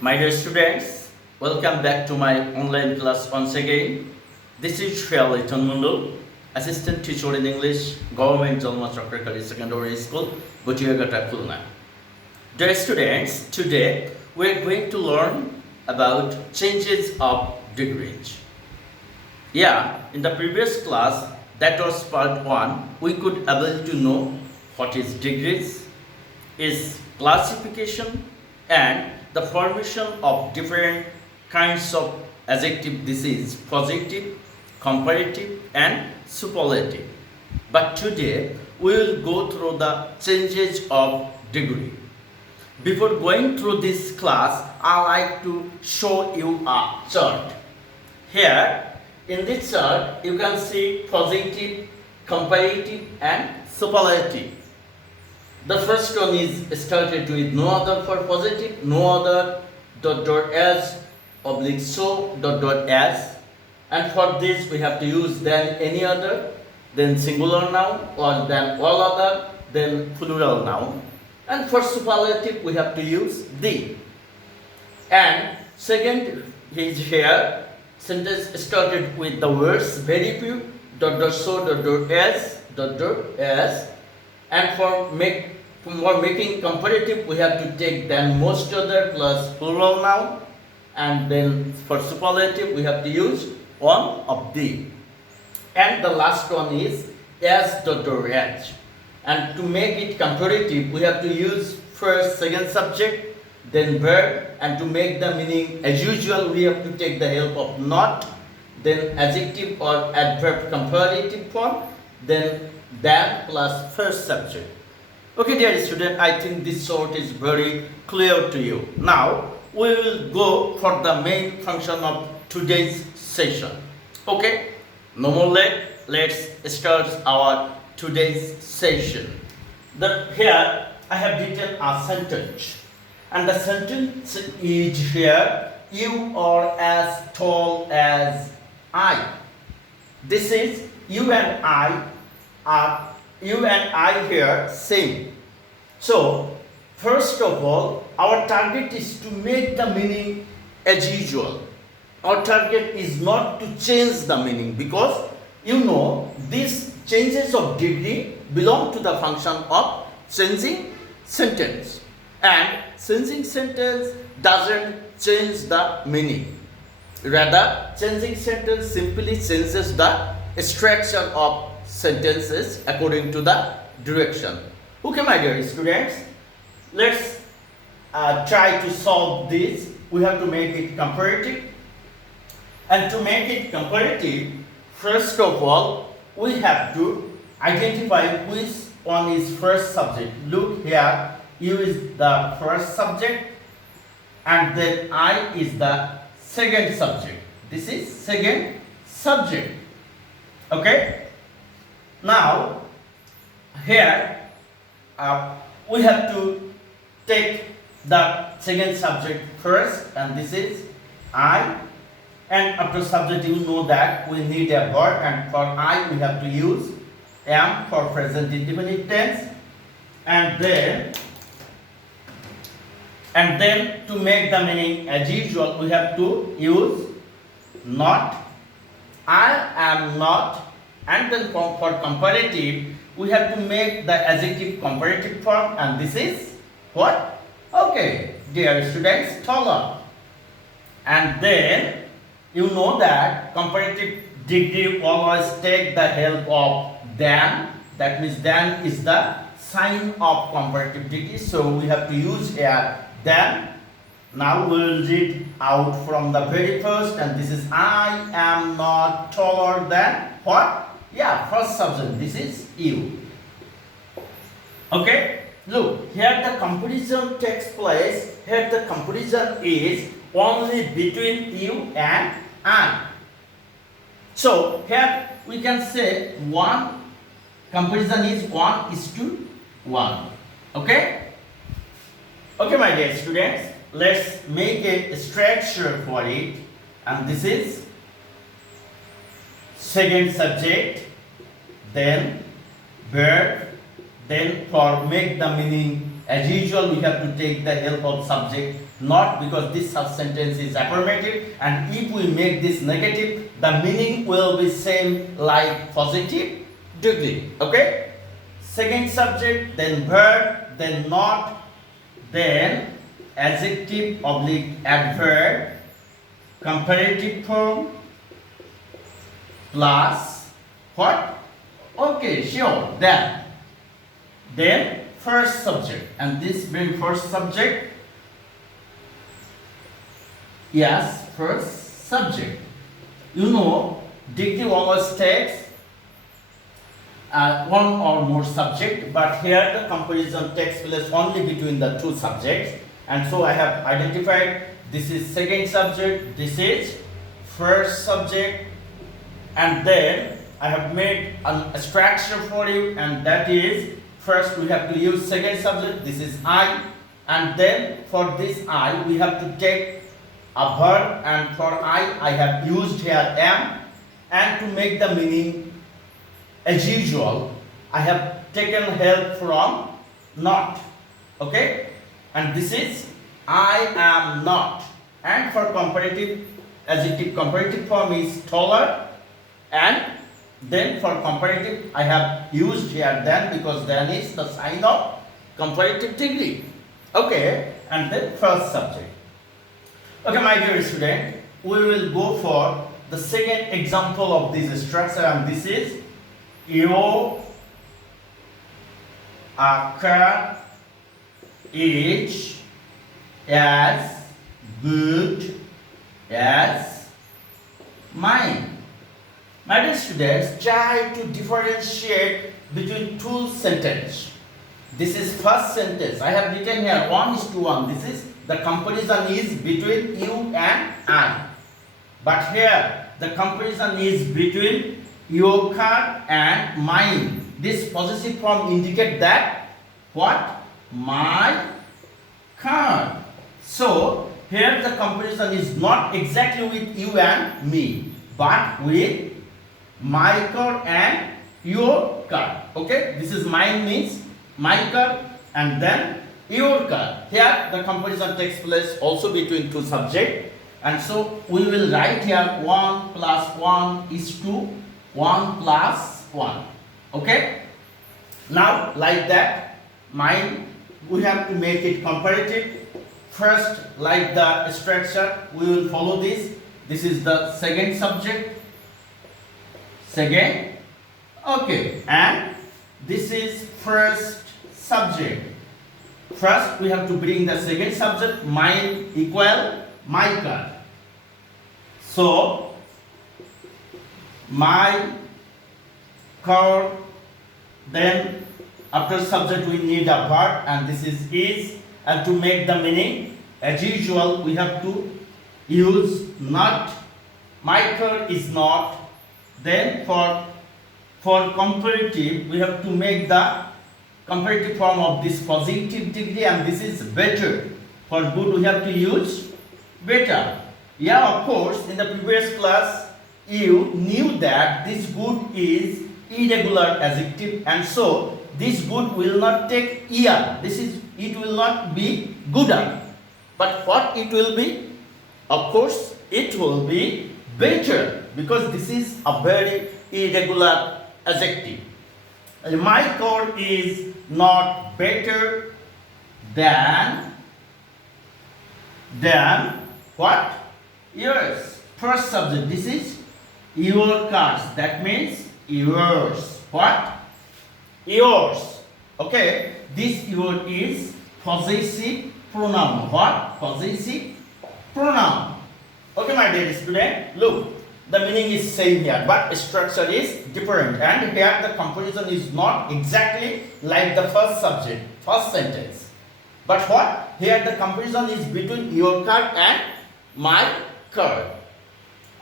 My dear students, welcome back to my online class once again. This is Shreyali Tanmundal, Assistant Teacher in English, Government Jalma Chakrakali Secondary School, Butiagata, Khulna. Dear students, today we are going to learn about changes of degrees. In the previous class, that was part 1, we could able to know what is degrees, is classification, and the formation of different kinds of adjective. This is positive, comparative, and superlative. But today we will go through the changes of degree. Before going through this class, I like to show you a chart. Here in this chart you can see positive, comparative, and superlative. The first one is started with no other for positive, no other as oblique so as, and for this we have to use then any other, then singular noun, or then all other, then plural noun, and for superlative we have to use the. And second is here sentence started with the words very few so as, and for making comparative we have to take then most other plus plural noun, and then for superlative we have to use one of the. And the last one is as and to make it comparative we have to use first second subject, then verb, and to make the meaning as usual we have to take the help of not, then adjective or adverb comparative form, then than plus first subject. Okay, dear student, I think this sort is very clear to you. Now we will go for the main function of today's session. Okay, no more late. Let's start our today's session. Here I have written a sentence, and the sentence is here: you are as tall as I. This is you and I here same. So first of all, our target is to make the meaning as usual. Our target is not to change the meaning, because you know these changes of degree belong to the function of changing sentence, and changing sentence doesn't change the meaning. Rather, changing sentence simply changes the structure of sentences according to the direction. Okay, my dear students, let's try to solve this. We have to make it comparative, and to make it comparative, first of all we have to identify which one is first subject. Look here, you is the first subject, and then I is the second subject. This is second subject. Okay, now here we have to take the second subject first, and this is I, and after subject you know that we need a verb, and for I we have to use am for present indefinite tense, and then to make the meaning as usual we have to use not, I am not, and then for comparative we have to make the adjective comparative form, and this is what? Okay, dear students, taller. And then you know that comparative degree always take the help of than. That means than is the sign of comparative degree, so we have to use a than. Now we will read out from the very first, and this is I am not taller than what? First subject, this is you. Okay, look, here the comparison takes place. Here the comparison is only between you and I. So here we can say one comparison is 1:1. Okay, my dear students, let's make a structure for it, and this is second subject, then verb, then for make the meaning As usual, we have to take the help of subject, not, because this sentence is affirmative, and if we make this negative, the meaning will be same like positive degree. Okay? Second subject, then verb, then not, then adjective oblique adverb, comparative form, plus what? Okay, sure. Then first subject, and this being first subject. Yes, first subject. You know, dictive always takes one or more subject, but here the comparison takes place only between the two subjects, and so I have identified this is second subject, this is first subject, and then I have made a structure for you, and that is, first we have to use second subject, this is I, and then for this I we have to take a verb, and for I have used here am, and to make the meaning as usual I have taken help from not. Okay, and this is I am not, and for comparative adjective comparative form is taller, and then for comparative I have used here then, because then is the sign of comparative degree. Okay, and then first subject. Okay, my dear student, we will go for the second example of this structure, and this is your car is as good as mine. My dear students, try to differentiate between two sentences. This is first sentence. I have written here 1:1. This is the comparison is between you and I. But here the comparison is between your car and mine. This possessive form indicates that what? My car. So here the comparison is not exactly with you and me, but with my car and your car. Okay, this is mine means my car, and then your car. Here the comparison takes place also between two subjects, and so we will write here 1 plus 1 is to 1 plus 1. Okay, now like that, mine we have to make it comparative. First, like the structure, we will follow this. This is the second subject. Second, okay, and this is first subject. First, we have to bring the second subject, mine equal my car. So, my car, then after subject we need a verb, and this is, and to make the meaning, as usual, we have to use not. My car is not. Then for comparative, we have to make the comparative form of this positive degree, and this is better. For good, we have to use better. Yeah, of course, in the previous class, you knew that this good is irregular adjective, and so this good will not take er. It will not be gooder. But what it will be? Of course, it will be better, because this is a very irregular adjective. My car is not better than what? Yours. First subject. This is your cars. That means yours. What? Yours. Okay. This your is possessive pronoun. What? Possessive pronoun. Okay, my dear student. Look. The meaning is same here, but structure is different, and here the comparison is not exactly like the first subject, first sentence. But what? Here the comparison is between your car and my car.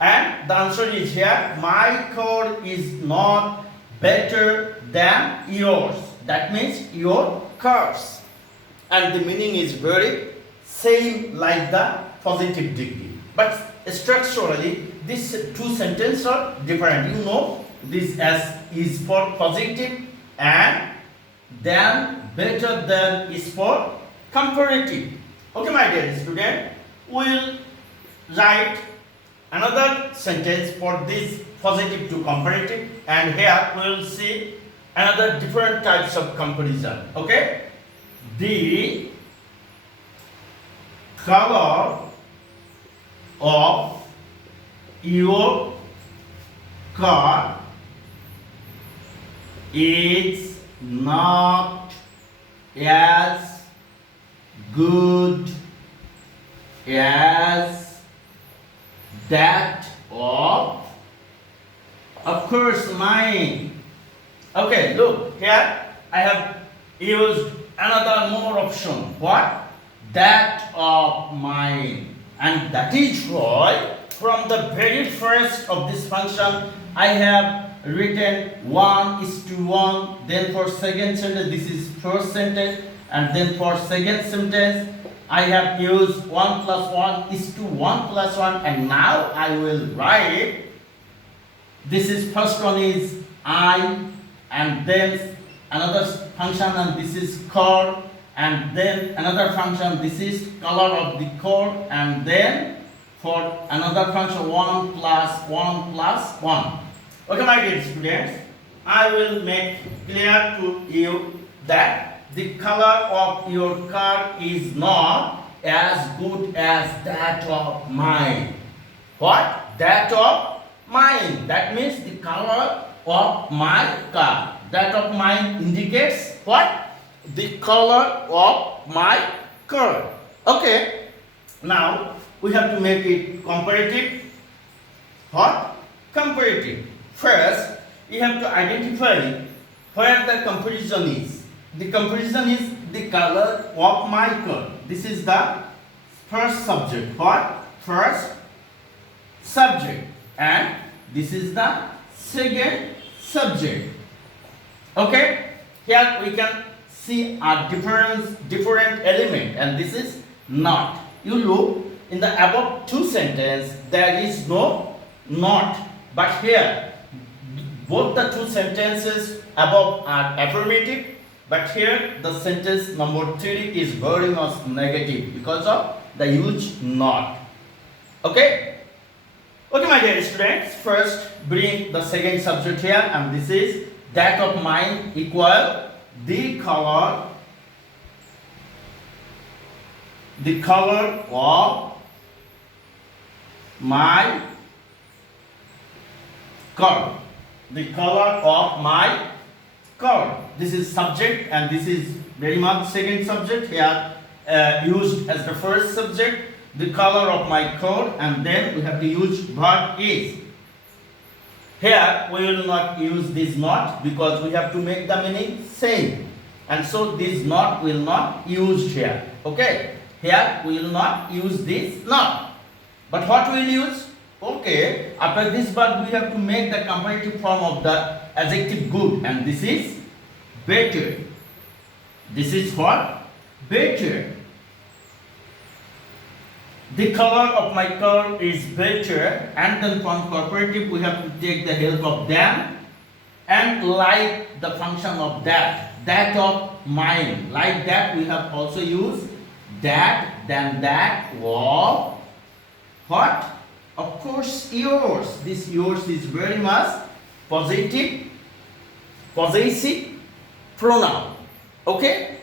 And the answer is here, my car is not better than yours. That means your cars. And the meaning is very same like the positive degree. But structurally, these two sentences are different. You know, this as is for positive and Than, better than is for comparative. Okay, my dear student, we'll write another sentence for this positive to comparative, and here we will see another different types of comparison. Okay, the color of your car is not as good as that of course mine. Okay, look here I have used another more option. What? That of mine. And that is why from the very first of this function I have written 1:1. Then for second sentence this is first sentence, and then for second sentence I have used 1 plus 1 is to 1 plus 1, and now I will write this is first one is I, and then another function, and this is core, and then another function, this is color of the core, and then for another function 1 plus 1 plus 1. Okay, my dear students, I will make clear to you that the color of your car is not as good as that of mine. What? That of mine. That means the color of my car. That of mine indicates what? The color of my car. Okay. Now we have to make it comparative. What? Comparative. First, you have to identify where the comparison is. The comparison is the color of my car. This is the first subject. What? First subject. And this is the second subject. Okay? Here we can see a different element, and this is not. You look in the above two sentences, there is no not. But here, both the two sentences above are affirmative, but here the sentence number 3 is very much negative because of the huge not. Okay? Okay, my dear students, first bring the second subject here, and this is that of mine equal the color of my car. The color of my car. This is subject, and this is very much second subject here used as the first subject. The color of my car, and then we have to use verb is. Here we will not use this not because we have to make the meaning same, and so this not will not used here. Okay, here we will not use this not, but what we will use? Okay, after this verb we have to make the comparative form of the adjective good, and this is better. This is what? Better. The color of my car is better, and then from comparative we have to take the help of them, and like the function of that of mine. Like that we have also used that, then that of what? Of course yours. This yours is very much possessive pronoun. Okay?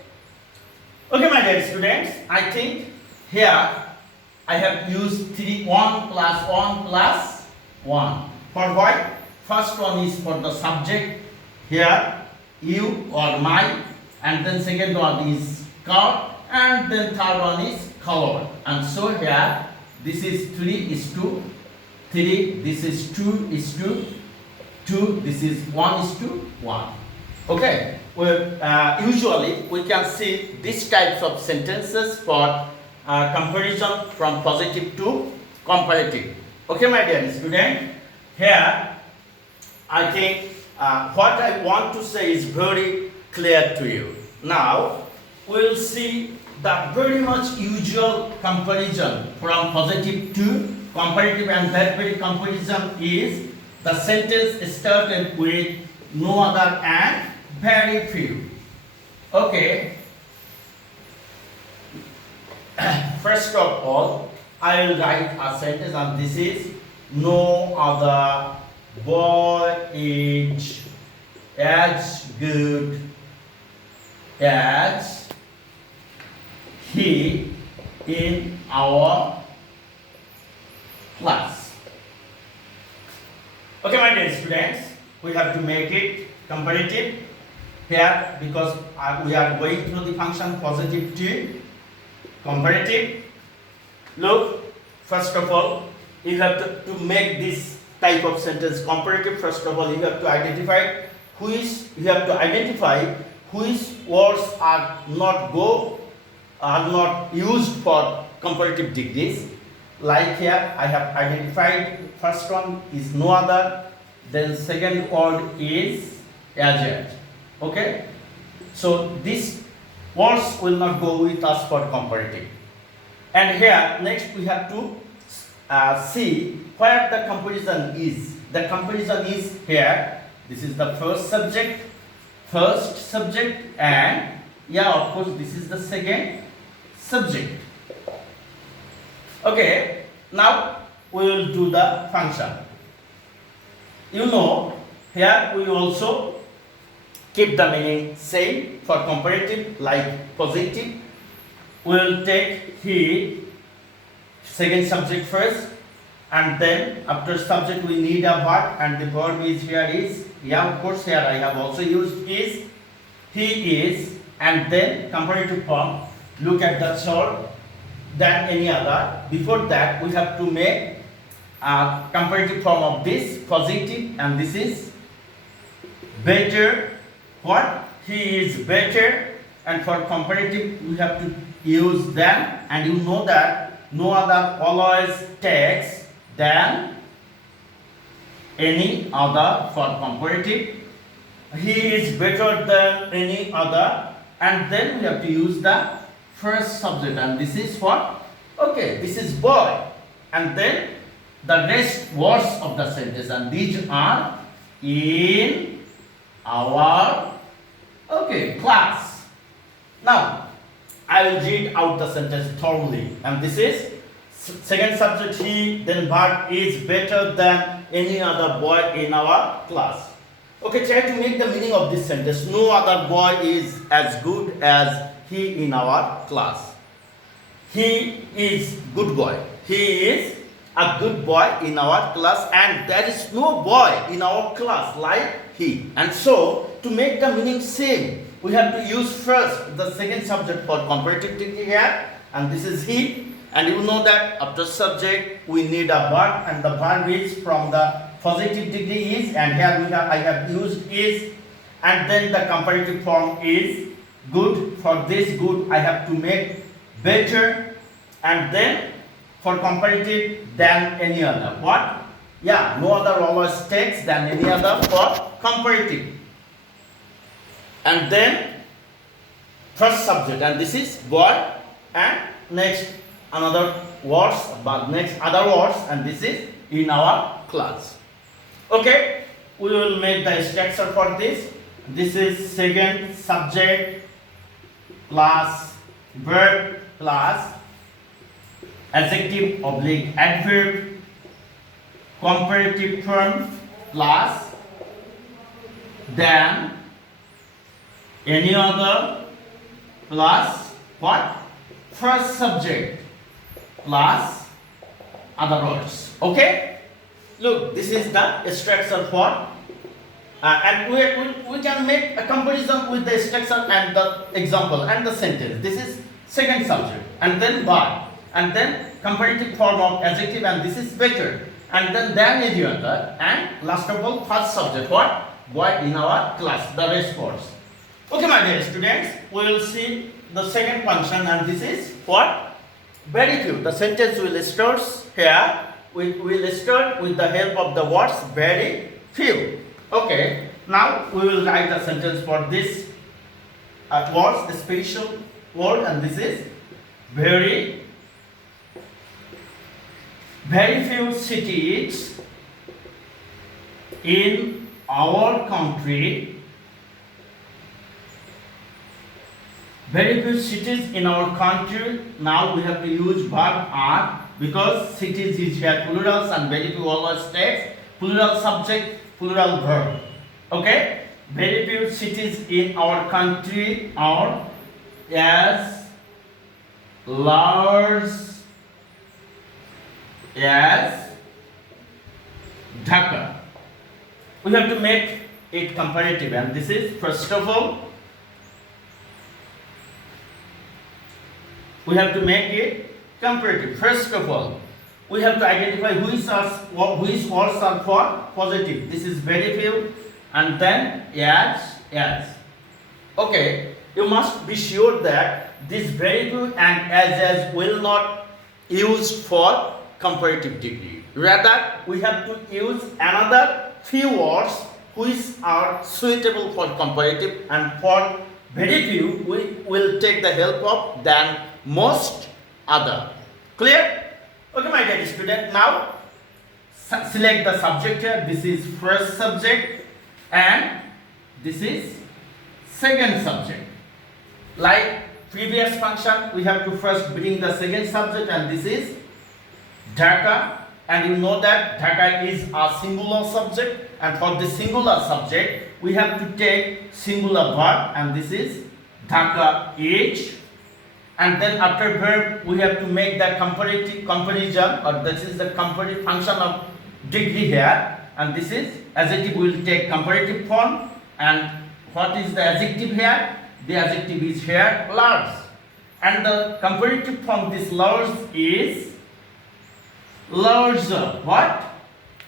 Okay, my dear students, I think here I have used 1 plus 1 plus 1. For what? First one is for the subject, here you or my, and then second one is car, and then third one is color. And so here this is 3 is to 3, this is 2 is to 2, this is 1 is to 1. Okay, well, usually we can see these types of sentences for comparison from positive to comparative. Okay, my dear student, here I think what I want to say is very clear to you. Now we will see the very much usual comparison from positive to comparative, and that very comparison is the sentence started with no other and very few. Okay. First of all, I will write a sentence, and this is no other boy is as good as he in our class. Okay, my dear students, we have to make it comparative here because we are going through the function positive to comparative. Look, first of all, you have to make this type of sentence comparative. First of all, you have to identify which words are not used for comparative degrees. Like here, I have identified first one is no other, then second word is agent. Okay, so these words will not go with us for comparative. And here next we have to see where the comparison is. The comparison is here. This is the first subject, and yeah, of course, this is the second subject. Okay, now we will do the function. You know, here we also keep the meaning same for comparative, like positive. We will take he, second subject first, and then after subject we need a verb, and the verb is here is, yeah, of course, here I have also used is, he is, and then comparative form. Look at the short than any other. Before that, we have to make a comparative form of this positive, and this is better. What? He is better, and for comparative we have to use than, and you know that no other always takes than any other for comparative. He is better than any other, and then we have to use the first subject, and this is what? Okay, this is boy, and then the rest words of the sentence, and these are in our class. Now I will read out the sentence thoroughly, and this is second subject he, then verb is better than any other boy in our class. Okay, try to make the meaning of this sentence. No other boy is as good as he in our class. He is good boy. He is a good boy in our class, and there is no boy in our class like he. And so, to make the meaning same, we have to use first the second subject for comparative degree here, and this is he. And you know that after subject we need a verb, and the verb is from the positive degree is, and here I have used is, and then the comparative form is good. For this good I have to make better, and then for comparative than any other. What? Yeah, no other always takes than any other for comparative. And then first subject, and this is boy, and next another words, but next other words, and this is in our class. Okay, we will make the structure for this. This is second subject plus verb plus adjective oblique adverb, comparative term plus than any other plus what? First subject plus other words. Okay? Look, this is the structure for and we can make a comparison with the structure and the example and the sentence. This is second subject, and then verb, and then comparative form of adjective, and this is better, and then than any other, and last of all first subject, what? Boy in our class, the rest words. Okay, my dear students, we will see the second function, and this is what? Very few. The sentence will start here. We will start with the help of the words very few. Okay, now we will write the sentence for this words, the special word, and this is very few cities in our country very few cities in our country. Now we have to use verb are because cities is here plurals and very few always takes plural subject, plural verb. Okay? Very few cities in our country are as large as Dhaka. We have to make it comparative, and this is first of all we have to make it comparative. First of all, we have to identify which words are for positive. This is very few, and then as. Okay, you must be sure that this very few and as will not use for comparative degree. Rather, we have to use another few words which are suitable for comparative, and for very few we will take the help of than most other. Clear? Okay, my dear student. Now select the subject here. This is first subject and this is second subject. Like previous function, we have to first bring the second subject, and this is Dhaka. And you know that Dhaka is a singular subject, and for the singular subject we have to take singular verb, and this is Dhaka is. And then after verb we have to make the comparative comparison, or this is the comparative function of degree here, and this is adjective will take comparative form. And what is the adjective here? The adjective is here large, and the comparative form this large is larger. What?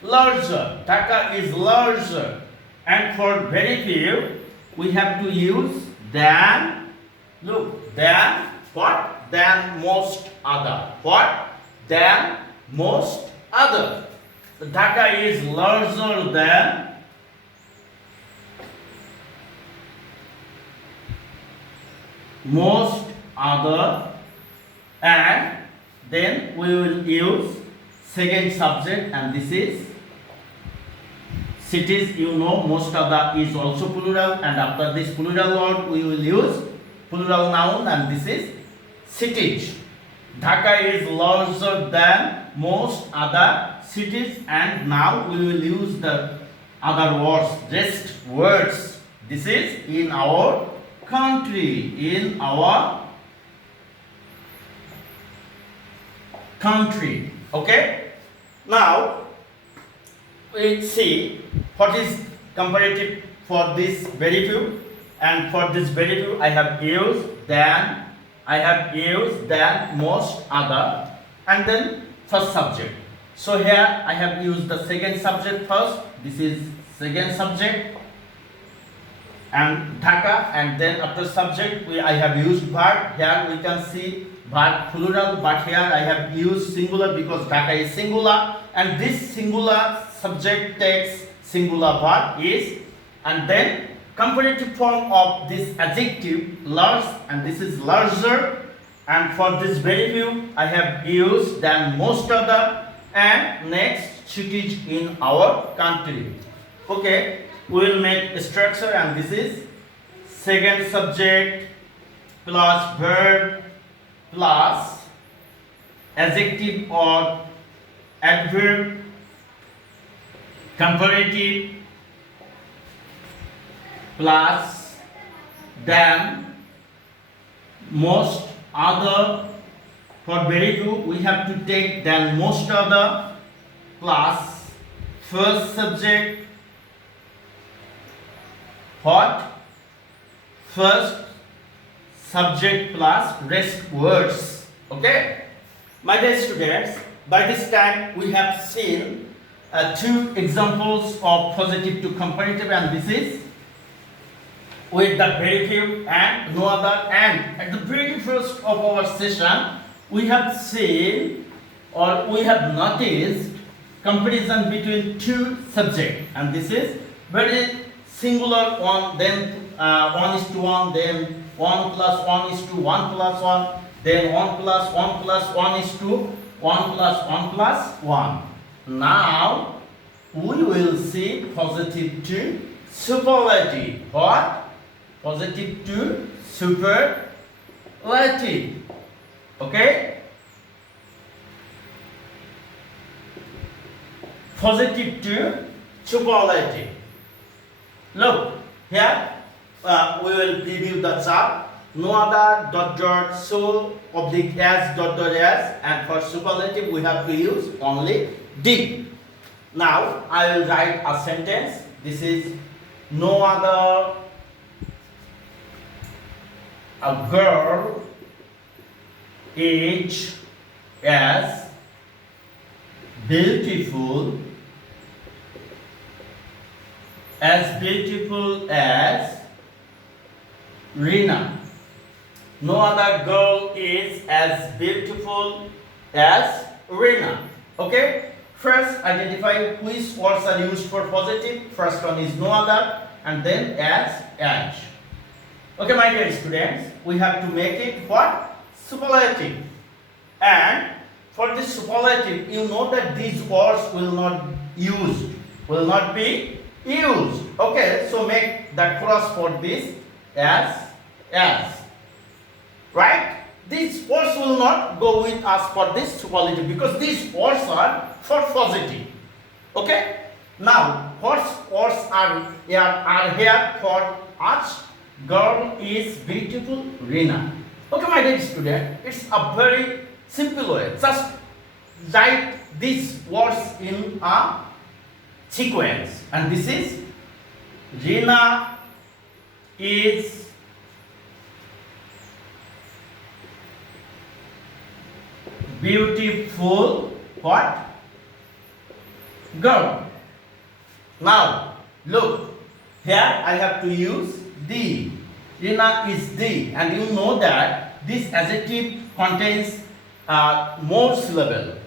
Larger. Dhaka is larger. And for very few we have to use than. Look, than what? Than most other. What? Than most other. The Dhaka is larger than most other, and then we will use second subject, and this is cities. You know, most other is also plural, and after this plural word we will use plural noun, and this is cities. Dhaka is larger than most other cities, and now we will use the other words, just words. This is in our country, in our country. Okay? Now we see what is comparative for this very few, and for this very few I have used than, most other, and then first subject. So here I have used the second subject first. This is second subject and Dhaka, and then after subject I have used verb. Here we can see verb plural, but here I have used singular because Dhaka is singular, and this singular subject takes singular verb is, and then comparative form of this adjective large, and this is larger, and for this very few I have used than most other, and next cities in our country. Okay, we will make a structure, and this is second subject plus verb plus adjective or adverb comparative plus than most other. For very few we have to take than most other plus first subject. What? First subject plus rest words. Okay? My dear students, by this time we have seen two examples of positive to comparative, and this is with the very few and no other. And at the very first of our session we have seen, or we have noticed, comparison between two subjects, and this is very singular one, then 1:1, then 1 plus 1 is to 1 plus 1, then 1 plus 1 plus 1 is to 1 plus 1 plus 1. Now we will see positive to superlative. What? Positive to superlative. superlative. Okay? Positive to superlative. Look, here we will review the chart. No other dot so oblique s dot s, and for superlative we have to use only d. Now I will write a sentence. This is no other a girl is as beautiful as Rina. No other girl is as beautiful as Rina. Okay? First, identify which words are used for positive. First one is no other, and then as. Okay, my dear students, we have to make it what? Superlative. And for this superlative, you know that these words will not be used. Okay, so make the cross for this as. Right? These words will not go with us for this superlative because these words are for positive. Okay? Now, what words are here for us? Girl is beautiful, Rina. Okay, my dear student, it's a very simple way. Just write these words in a sequence. And this is Rina is beautiful what? Girl. Now look, here I have to use the. Rina is the, and you know that this adjective contains more syllable.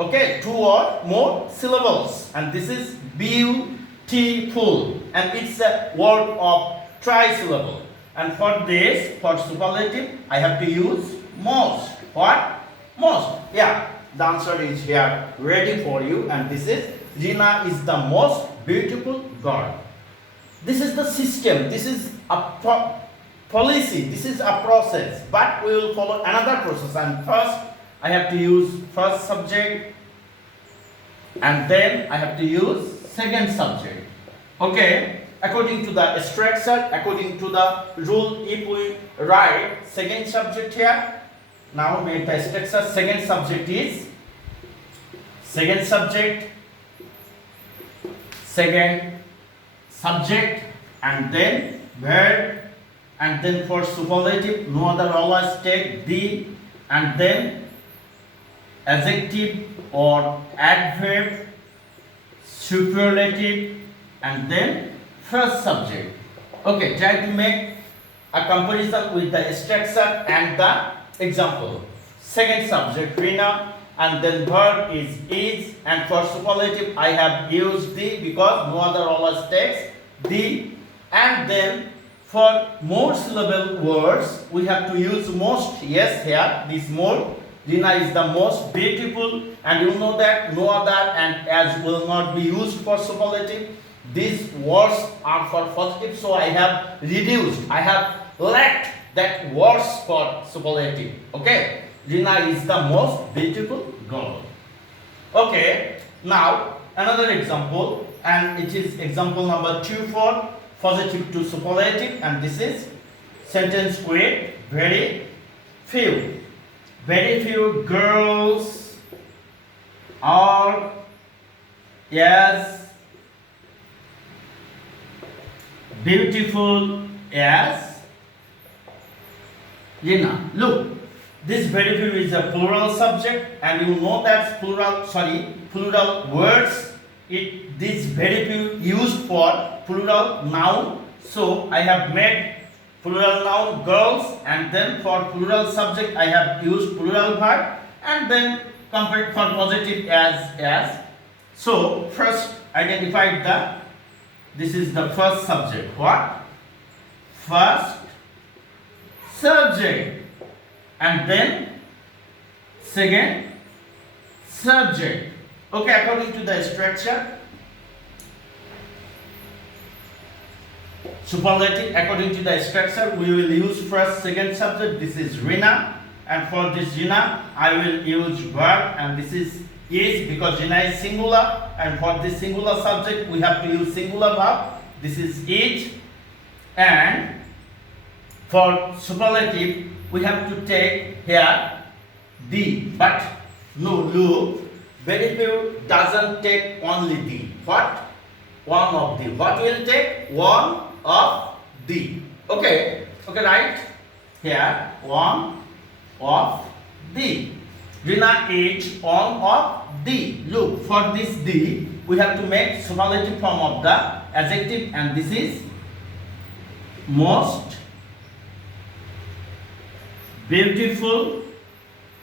Okay, 2 or more syllables, and this is beautiful, and it's a word of trisyllable. And for this, for superlative, I have to use most. What? Most. Yeah, the answer is here ready for you, and this is Rina is the most beautiful girl. This is the system, this is a policy, this is a process, but we will follow another process. And first I have to use first subject, and then I have to use second subject. Okay, according to the structure, according to the rule, if we write second subject here, now make the structure. Second subject is second subject, and then verb, and then for superlative, no other, always take the, and then adjective or adverb, superlative, and then first subject. Okay, try to make a comparison with the structure and the example. Second subject Rina, and then verb is, and for superlative I have used the because no other always takes the, and then for more syllable words we have to use most. Yes, here this more. Rina is the most beautiful, and you know that no other and as will not be used for superlative. These words are for positive, so I have reduced, I have left that words for superlative. Okay, Rina is the most beautiful girl. Okay, now another example, and it is example number 2 for positive to superlative, and this is sentence with very few. Very few girls are as beautiful as Rina. Look, this very few is a plural subject, and you know that plural words. This very few used for plural noun. So I have made plural noun girls, and then for plural subject I have used plural verb, and then compared for positive as. So first identified this is the first subject. What? First subject, and then second subject. Okay, according to the structure, superlative according to the structure. We will use first second subject. This is Rina, and for this Rina I will use verb, and this is because Rina is singular, and for this singular subject we have to use singular verb. This is it. And for superlative we have to take here the, but no, look, very few doesn't take only the. What? One of the. What will take? One of the. Okay, right? Here, one of the. Rina is one of the. Look, for this the, we have to make superlative form of the adjective, and this is most beautiful.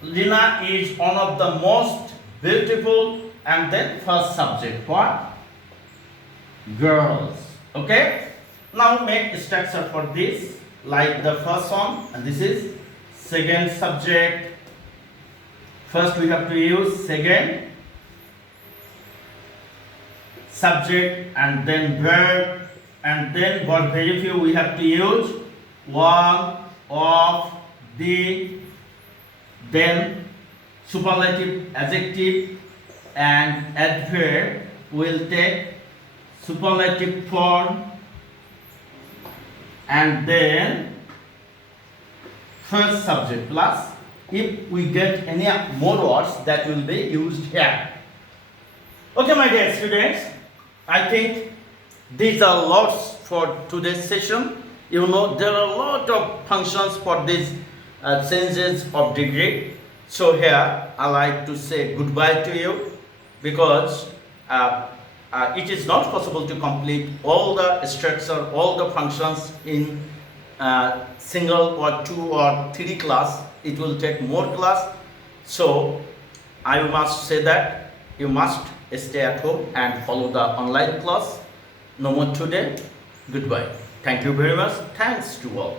Rina is one of the most beautiful, and then first subject. What? Girls. Okay. Now make structure for this like the first one, and this is second subject. First we have to use second subject, and then verb, and then for very few we have to use one of the, then superlative adjective, and adverb will take superlative form, and then first subject plus, if we get any more words, that will be used here. Okay, my dear students, I think these are lots for today's session. You know, there are a lot of functions for these changes of degree. So here I like to say goodbye to you, because it is not possible to complete all the structure, all the functions in single or 2 or 3 class. It will take more class. So I must say that you must stay at home and follow the online class. No more today. Goodbye. Thank you very much. Thanks to all.